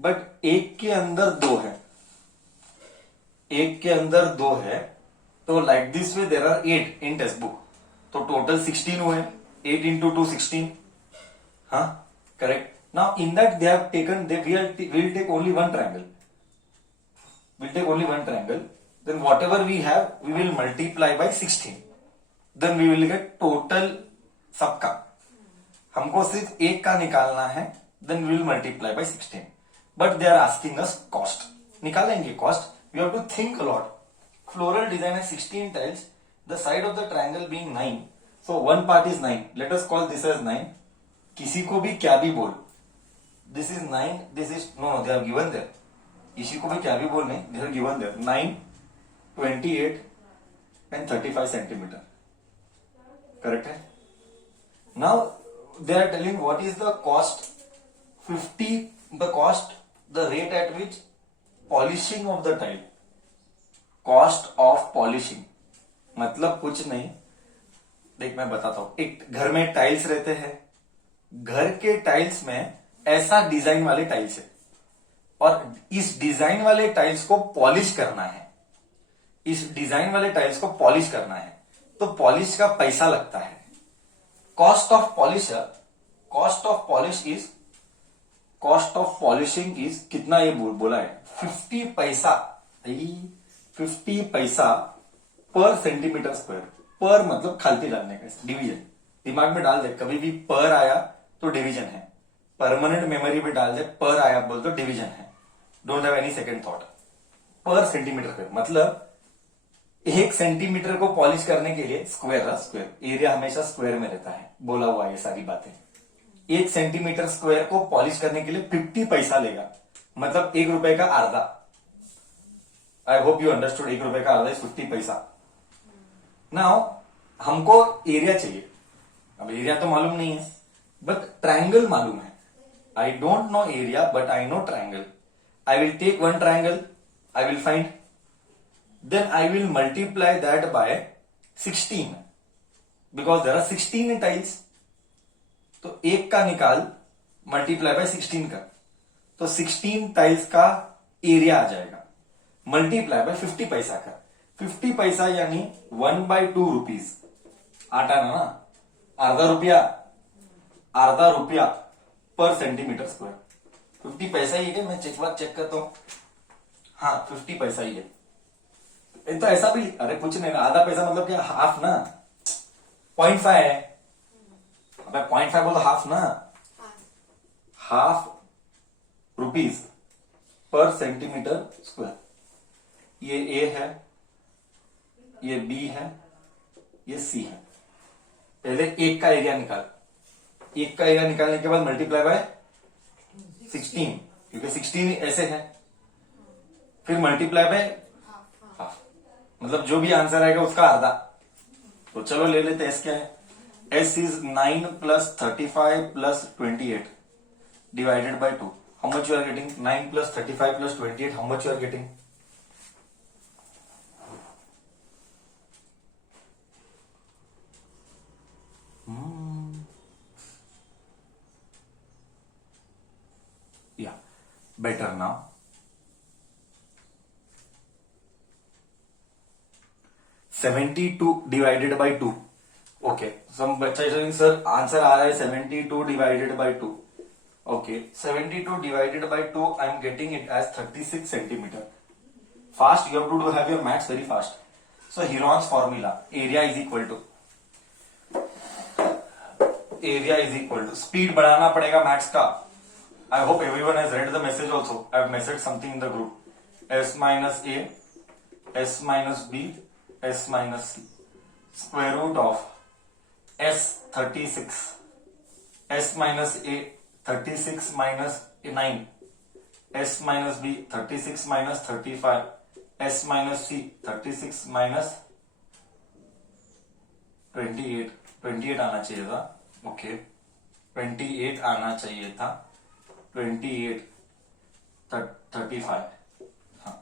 But एक के अंदर दो है, एक के अंदर दो है, तो like this way there are 8 in textbook, तो टोटल 16 हुए, 8 इंटू 2 16. हाँ, correct. Now in that they have taken, they will take only one triangle, we'll take only one triangle, then whatever we have we will multiply by 16, then we will get total सबका. हमको सिर्फ एक का निकालना है, then we will multiply by 16, but they are asking us cost. निकालेंगे cost, we have to think a lot. Floral design has 16 tiles, the side of the triangle being 9, so one part is 9, let us call this as 9. किसी को भी क्या भी बोल, this is 9, this is no, they have given there, इसी को भी क्या भी बोलने, they are given there 9, 28 and 35 centimetre. Correct है. Now they are telling what is the cost, 50, the cost, the rate at which polishing of the tile. Cost of polishing मतलब कुछ नहीं, देख मैं बताता हूं. एक घर में टाइल्स रहते हैं, घर के टाइल्स में ऐसा डिजाइन वाले टाइल्स है, और इस डिजाइन वाले टाइल्स को पॉलिश करना है, इस डिजाइन वाले टाइल्स को पॉलिश करना है, तो पॉलिश का पैसा लगता है. Cost of polisher, cost of polish is, cost of polishing is कितना, ये बोला है 50 पैसा, 50 पैसा पर सेंटीमीटर स्क्वायर. पर मतलब खालती डालने का, डिवीजन दिमाग में डाल दे, कभी भी पर आया तो डिवीजन है, परमानेंट मेमोरी में डाल दे, पर आया बोल तो डिवीजन है, don't have any second thought. पर सेंटीमीटर स्क्वायर मतलब 1 सेंटीमीटर को पॉलिश करने के लिए, स्क्वायर, स्क्वायर एरिया हमेशा स्क्वायर में रहता है, बोला हुआ ये सारी बातें. 1 सेंटीमीटर स्क्वायर को पॉलिश करने के लिए 50 पैसा लेगा, मतलब 1 रुपए का आधा. आई होप यू अंडरस्टूड, 1 रुपए का आधा इज 50 पैसा. नाउ हमको एरिया चाहिए, अब एरिया तो मालूम नहीं है, बट ट्रायंगल मालूम है. I don't know area, but I know triangle. I will take one triangle, I will find, then I will multiply that by 16, because there are 16 tiles. तो एक का निकाल, मल्टीप्लाई बाय 16 का, तो 16 टाइल्स का area आ जाएगा, मल्टीप्लाई बाय 50 पैसा का. 50 पैसा यानी 1/2 रुपीज, आटा ना, आधा रुपया पर सेंटीमीटर स्क्वायर. 50 पैसा ही है, मैं चेक करता हूं. हाँ 50 पैसा ही है. तो ऐसा भी, अरे कुछ नहीं ना, आधा पैसा मतलब क्या, हाफ ना, 0.5 है. अबे 0.5 बोल तो हाफ ना, half rupees per centimetre square. ये ए है, ये बी है, ये सी है. पहले एक का एरिया निकाल, एक का एरिया निकालने के बाद मल्टीप्लाई बाय 16, क्योंकि 16 ऐसे है, फिर मल्टीप्लाई बाय हाफ, मतलब जो भी आंसर आएगा उसका आधा. तो चलो ले लेते हैं. एस क्या है, S is 9 plus 35 plus 28 divided by 2. How much you are getting, 9 plus 35 plus 28, how much you are getting. Yeah, better now. 72 divided by 2. Okay, some बच्चा saying sir आंसर आ रहा है 72 divided by 2. Okay, 72 divided by 2, I am getting it as 36 centimeter. Fast, you have to have your maths very fast. So Heron's formula, area is equal to speed बढ़ाना पड़ेगा maths का. I hope everyone has read the message also. I have messaged something in the group. S minus A, S minus B, S minus C. Square root of S 36. S minus A 36 minus 9. S minus B 36 minus 35. S minus C 36 minus 28. 28 आना चाहिए था. Okay. 28 आना चाहिए था. 28 35, हाँ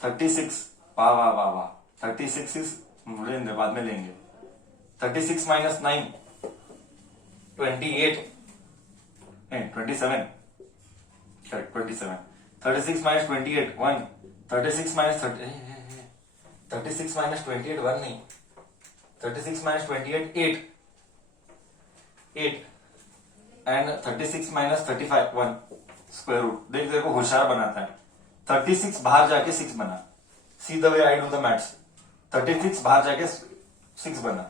36, वाह 36 is, बाद में लेंगे. 36 minus 9 28 27, correct 27. 36 minus 28 1. 36 minus 30 36 minus 28 1 नहीं. 36 minus 28 8 8 and 36 minus 35 1 square root. देख तेरे को होशियार बनाता है. 36 बाहर जाके 6 बना. See the way I do the maths. 36 बाहर जाके 6 बना.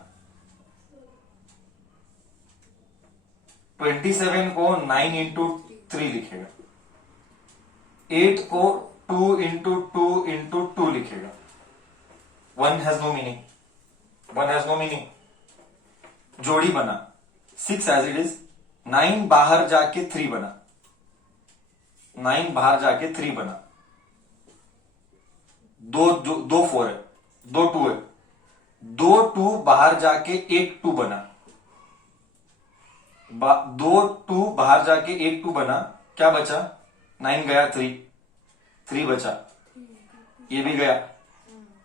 27 को 9 इंटू 3 लिखेगा. 8 को 2 इंटू 2 इंटू 2 लिखेगा. 1 has no meaning. 1 has no meaning. जोड़ी बना. 6 एज इट इज. 9 बाहर जाके 3 बना. 9 बाहर जाके 3 बना. दो 4 है. 2 2 है. 2 2 बाहर जाके एक 2 बना. 2 2 बाहर जाके एक 2 बना. क्या बचा? 9 गया 3 बचा. ये भी गया.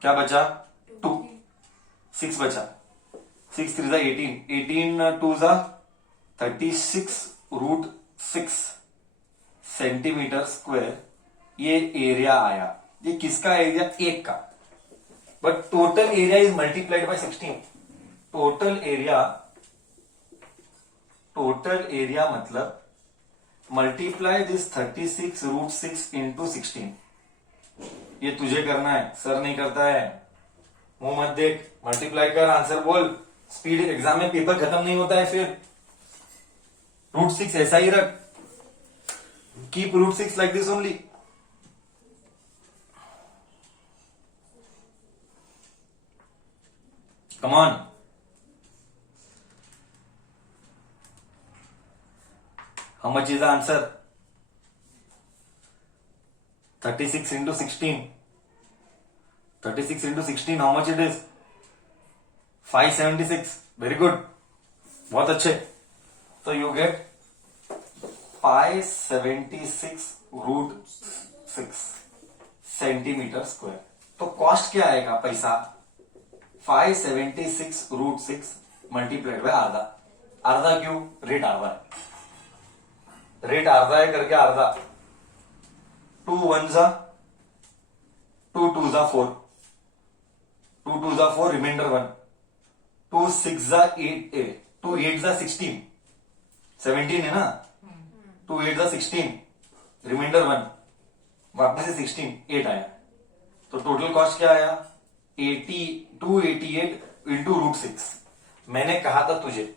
क्या बचा? 2. 6 बचा. 6 3 18. 18 2 36 रूट 6 सेंटीमीटर स्क्वायर. ये एरिया आया. ये किसका एरिया? 1 का. But total area is multiplied by 16. Total area मतलब मल्टीप्लाई दिस 36 रूट 6 इंटू 16. ये तुझे करना है, सर नहीं करता है. मुंह मत देख. मल्टीप्लाई कर, आंसर बोल. स्पीड. एग्जाम में पेपर खत्म नहीं होता है फिर. रूट 6 ऐसा ही रख. Keep root 6 like this only. Come on. How much is the answer? 36 into 16. 36 into 16, how much it is? 576. Very good. बहुत अच्छे. So you get 576 root 6 centimetre square. तो कॉस्ट क्या आएगा? पैसा 576 रूट 6 मल्टीप्लाइड बाय आधा. आधा क्यों? रेट आधा है. रेट आधा है करके आधा. 2 1 जा 2 2 जा 4. 2 2 जा 4. रिमाइंडर 1. 2 6 जा 8 2 8 जा 16. 17 है ना. 2 8 जा 16. रिमाइंडर 1. वापस से 16 8 आया. तो टोटल कॉस्ट क्या आया? 288 इंटू रूट 6. मैंने कहा था तुझे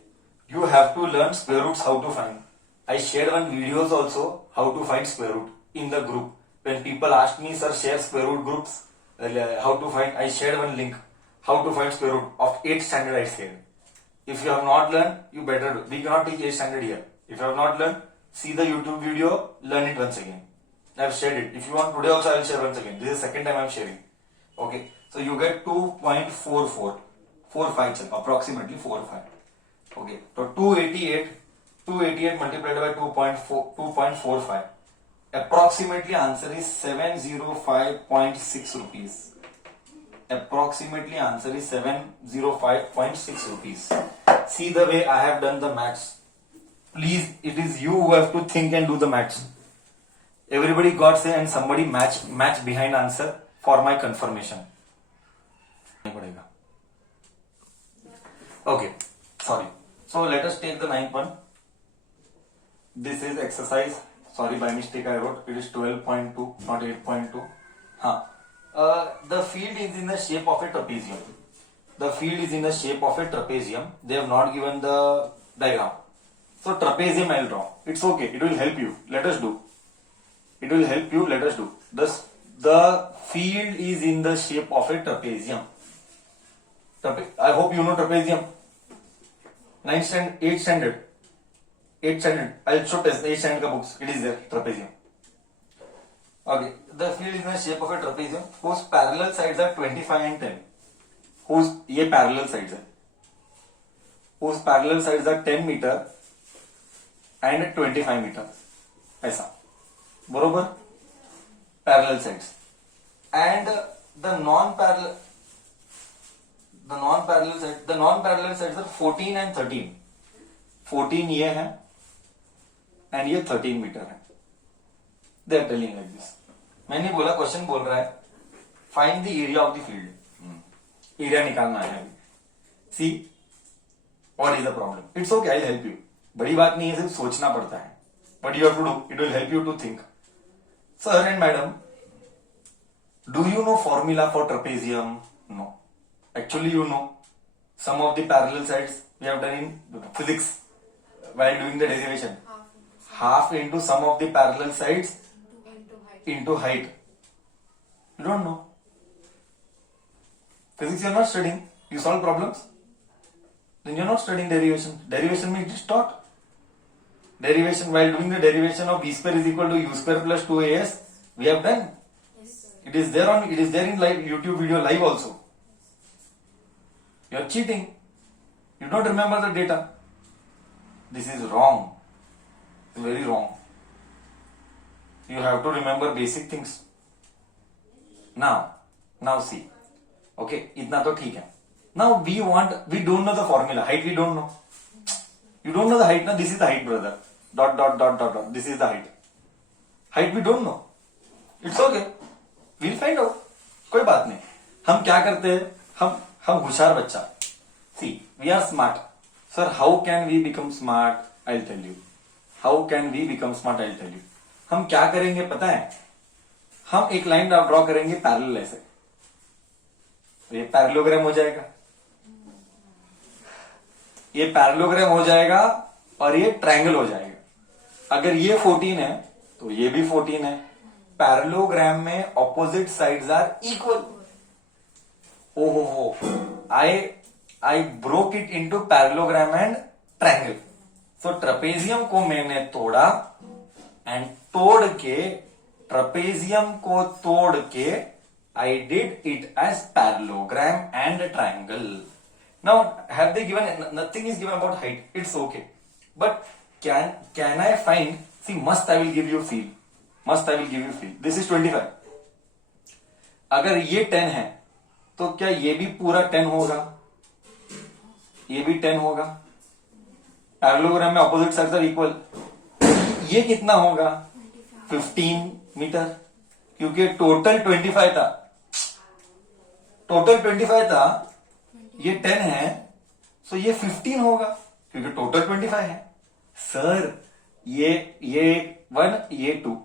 you have to learn square roots how to find. I shared one videos also how to find square root in the group. When people asked me, sir, share square root groups, how to find, I shared one link, how to find square root of 8th standard I shared. If you have not learned, you better do. We cannot teach 8th standard here. If you have not learned, see the YouTube video, learn it once again. I have shared it. If you want today also, I will share once again. This is the second time I am sharing. Okay. So you get 2.44. 45 approximately 45. Okay. So 288 multiplied by 2.45. Approximately answer is 705.6 rupees. Approximately answer is 705.6 rupees. See the way I have done the maths. Please, it is you who have to think and do the maths. Everybody got say and somebody match behind answer for my confirmation. Okay, sorry. So let us take the 9th one. This is exercise. Sorry, by mistake I wrote. It is 12.2, not 8.2. The field is in the shape of a trapezium. The field is in the shape of a trapezium. They have not given the diagram. So trapezium I will draw. It's okay. It will help you. Let us do. It will help you. Let us do. The field is in the shape of a trapezium. I hope you know trapezium. 9th standard, 8th standard. 8th standard. I'll show test 8th standard ka books. It is there. Trapezium. Okay. The field is in the shape of a trapezium whose parallel sides are 25 and 10. Whose ये parallel sides है. Whose parallel sides are 10 meter and 25 meter. ऐसा. बरोबर? Parallel sides. And the non-parallel sides are 14 and 13. 14 ये है and ये 13 metre है. They are telling like this. मैंने बोला, क्वेश्चन बोल रहा है find the area of the field. Area निकालना है अभी. See what is the problem. It's okay, I will help you. बड़ी बात नहीं है, सिर्फ सोचना पड़ता है. But you have to do, it will help you to think. Sir and madam, do you know formula for trapezium? No. Actually, you know some of the parallel sides we have done in physics while doing the derivation. Half into sum of the parallel sides into height. You don't know. Physics you are not studying. You solve problems. Then you are not studying derivation. Derivation means it is taught. Derivation, while doing the derivation of b square is equal to u square plus 2as, we have done. It is there in live YouTube video live also. You are cheating. You don't remember the data. This is wrong. Very wrong. You have to remember basic things. Now see. Okay, इतना तो ठीक है. Now we don't know the formula. Height we don't know. You don't know the height. Now this is the height, brother. Dot. This is the height. Height we don't know. It's okay. We'll find out. कोई बात नहीं. हम क्या करते हैं, हम होशियार बच्चा. See, we are smart. Sir, how can we become smart? I'll tell you. How can we become smart? I'll tell you. हम क्या करेंगे पता है? हम एक लाइन ड्रॉ करेंगे पैरेलल ऐसे. तो ये पैरेललोग्राम हो जाएगा. ये पैरेललोग्राम हो जाएगा और ये ट्रायंगल हो जाएगा. अगर ये 14 है तो ये भी 14 है. पैरेललोग्राम में ऑपोजिट साइड्स आर इक्वल. ओहो, I broke it into parallelogram and triangle. So trapezium को मैंने तोड़ा एंड तोड़ के ट्रेपेजियम को तोड़ के I did it as parallelogram and triangle. Now have they given, nothing is given about height. It's okay, but can I find, see must I will give you feel. Must I will give you feel. This is 25. अगर ये 10 है तो क्या ये भी पूरा 10 होगा? ये भी 10 होगा. पैरेललोग्राम में ऑपोजिट साइड्स आर इक्वल. ये कितना होगा? 15 मीटर. क्योंकि टोटल 25 था. टोटल 25 था, ये 10 है, सो ये 15 होगा क्योंकि टोटल 25 है. सर ये 1, ये 2,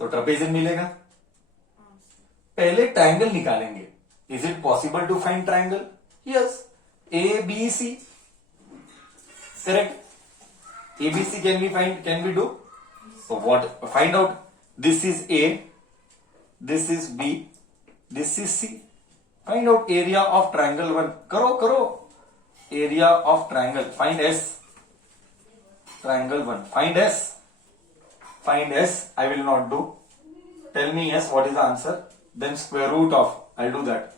तो ट्रेपेजियम मिलेगा. पहले ट्रायंगल निकालेंगे. Is it possible to find triangle? Yes. A B C, correct. A B C can we do. So what, find out. This is A, this is B, this is C. Find out area of triangle 1. करो. Area of triangle. Find S. Triangle 1. Find S. I will not do. Tell me S. What is the answer? Then square root of. I'll do that.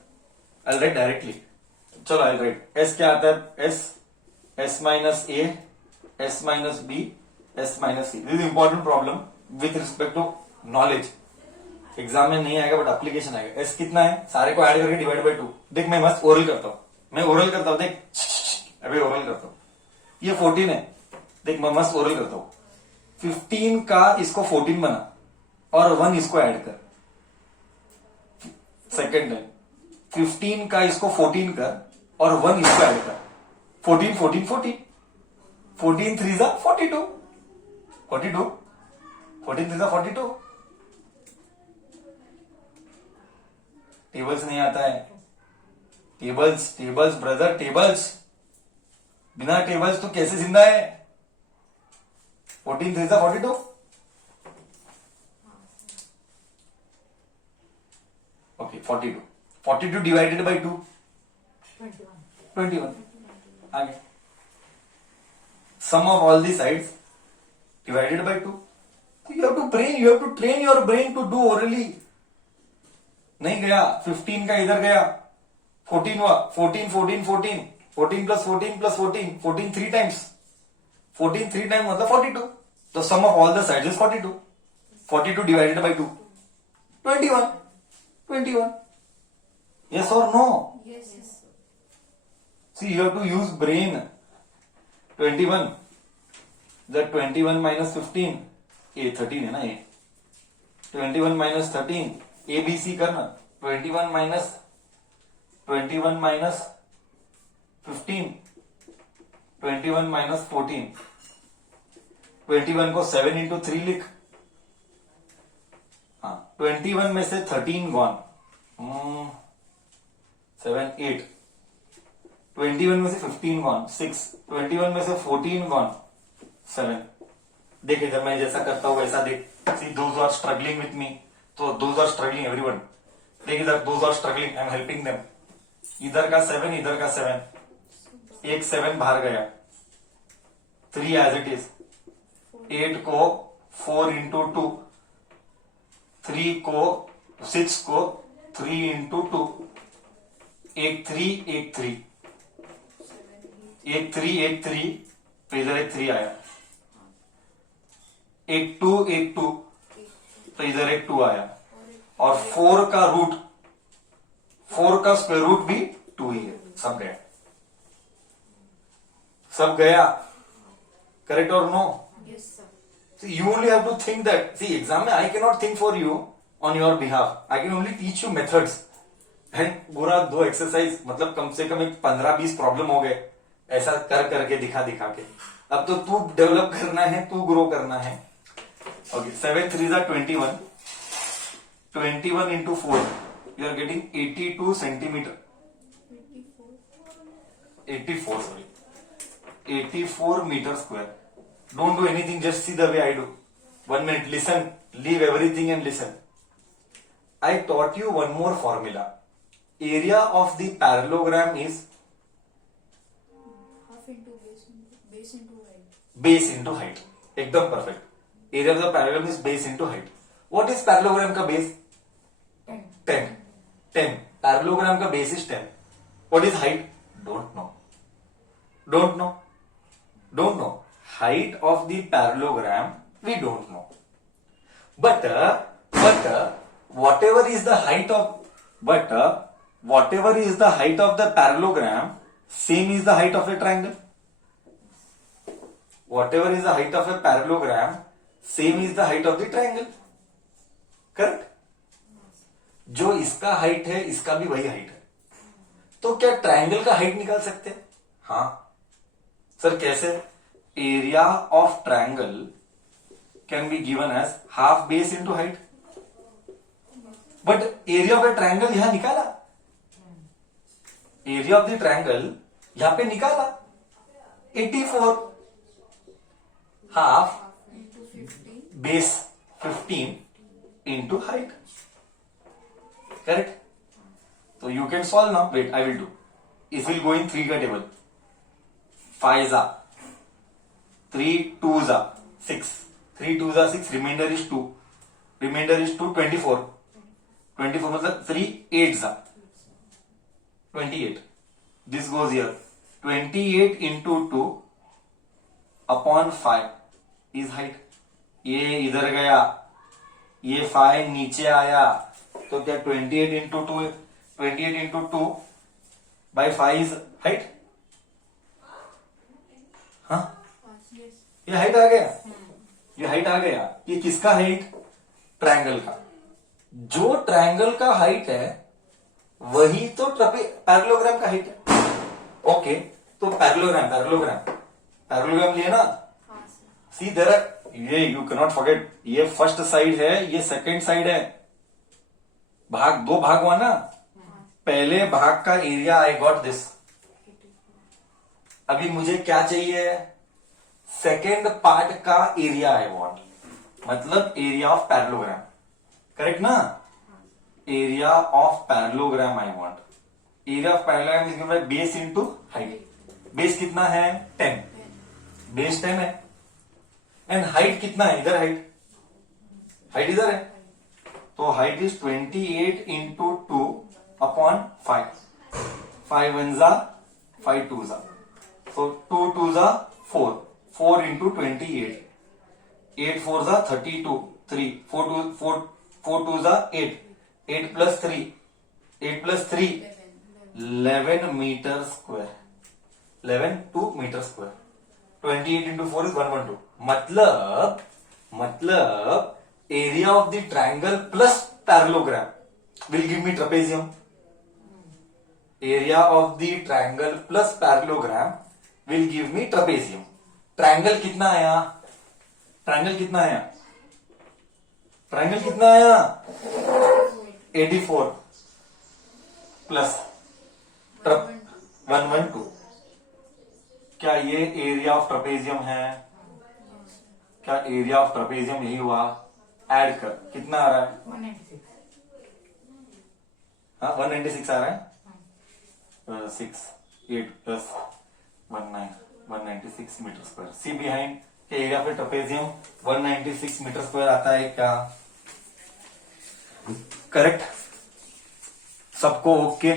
I'll write directly. चलो, I'll write. S क्या आता है? S minus A, S minus B, S minus C. This is important problem with respect to knowledge. Exam में नहीं आएगा but application आएगा. S कितना है? सारे को ऐड करके डिवाइड बाय 2. देख मैं मस्त ओरल करता हूं. देख अभी ओरल करता हूं. ये 14 है. देख मैं मस्त ओरल करता हूं. 15 का इसको 14 बना और 1 इसको ऐड कर. सेकेंड टाइम 15 का इसको 14 कर और 1 इसको ऐड कर. 14 14 14 14 3 जा 42 42 14 3 जा 42. टेबल्स नहीं आता है. Tables brother, tables. बिना टेबल्स तो कैसे जिंदा है? 14 3 जा 42. Okay 42 divided by 2 21. आगे sum of all the sides divided by 2. You have to train your brain to do orally. नहीं गया 15 का इधर गया 14 हुआ. 14 14 14 14 प्लस 14 प्लस 14 14 3 टाइम्स. 14 3 टाइम मतलब 42. तो sum of all the sides is 42. 42 divided by 2 21. Yes or no? Yes. See, you have to use brain. 21. The 21 minus 15. ये 13 है ना ये. 21 माइनस 13, ABC करना, 21 माइनस 15, 21 माइनस 14, 21 को 7 इंटू 3 लिख। हाँ, 21 में से 13 गॉन, 7 8, 21 में से 15 गॉन 6, 21 में से 14 गॉन 7। देखिए जब मैं जैसा करता हूं वैसा देख। See those are struggling with me, तो दोज आर स्ट्रगलिंग एवरीवन। देखिए इधर those are struggling, I am helping them. इधर का 7, इधर का 7, एक 7 बाहर गया, 3 एज इट इज। 8 को 4 इंटू 2, 3 को 6 को 3 इंटू 2, एक 3 एक 3, एक 3 एक 3, तो इधर एक 3 आया। एक 2 एक 2, तो इधर एक 2 आया। और 4 का रूट, 4 का स्क्वायर रूट भी 2 ही है। सब गया, सब गया। करेक्ट और no? See, you only have to think that. See, exam में I cannot think for you on your behalf. I can only teach you methods. And पूरा 2 एक्सरसाइज, मतलब कम से कम 15-20 प्रॉब्लम हो गए ऐसा कर करके दिखा के। अब तो तू डेवलप करना है, तू ग्रो करना है। Okay, 7 3 21, 21 into 4, you are getting 82 centimeter, 84 meter square. Don't do anything, just see the way I do. 1 minute, listen, leave everything and listen. I taught you one more formula. Area of the parallelogram is half into base into height. Base into height. एकदम perfect. Area of the parallelogram is base into height. What is parallelogram का base? 10. Parallelogram का base is 10. What is height? Don't know. Height of the parallelogram we don't know. But whatever is the height of the parallelogram, same is the height of a triangle. Whatever is the height of a parallelogram, same is the height of the triangle. Correct? जो इसका height है, इसका भी वही height है। तो क्या triangle का हाइट निकाल सकते हैं? हाँ सर, कैसे? Area of triangle can be given as half base into height. But area of a triangle यहां निकाला, एरिया ऑफ द ट्रायंगल यहां पे निकाला 84, half base 15 into height. Correct? तो you can solve now. Wait, I will do. It will go in 3 का table. 5 जा 3 2 जा 6, 3 2 जा 6, रिमाइंडर इज 2, 24 मतलब 3 8 जा 28। This goes here, 28 into 2 upon 5 is height. ये इधर गया, ये 5 नीचे आया, तो क्या 28 इंटू 2 बाई 5 इज हाइट। हाँ, ये हाइट आ गया, ये हाइट आ गया। ये किसका हाइट? ट्रायंगल का। जो ट्रायंगल का हाइट है वही तो पैरेललोग्राम का हाइट है। ओके, तो पैरेललोग्राम लिए ना। सी देयर आर, ये यू कैन नॉट फॉरगेट, ये फर्स्ट साइड है, ये सेकंड साइड है। भाग 2 भाग हुआ ना। पहले भाग का एरिया आई गॉट दिस। अभी मुझे क्या चाहिए? सेकेंड पार्ट का एरिया आई वांट, मतलब एरिया ऑफ पैरेललोग्राम। करेक्ट ना? Area of parallelogram I want. Area of parallelogram is given by base into height. Base कितना है? 10। बेस 10 है। एंड हाइट कितना है? इधर हाइट इधर है, तो हाइट इज 28 इंटू 2 अपॉन 5। 5 1 जा 5 2 जा, so 2 2 जा 4, 4 into 28, 8 4 जा 32, 3 4 2 जा 8, 8 plus 3 11 meter square, 2 meter square। 28 into 4 is 112। मतलब area of the triangle plus parallelogram will give me trapezium. Area of the triangle plus parallelogram will give me trapezium. Triangle कितना आया? Triangle कितना आया? Triangle कितना आया? 84 plus 112. क्या ये area of trapezium है? क्या एरिया ऑफ ट्रेपेजियम यही हुआ? ऐड कर कितना आ रहा है? 196. हाँ 196 आ रहा है. 6 8 plus 196 metre square. See behind के area of trapezium 196 metre square आता है क्या? करेक्ट. सबको ओके?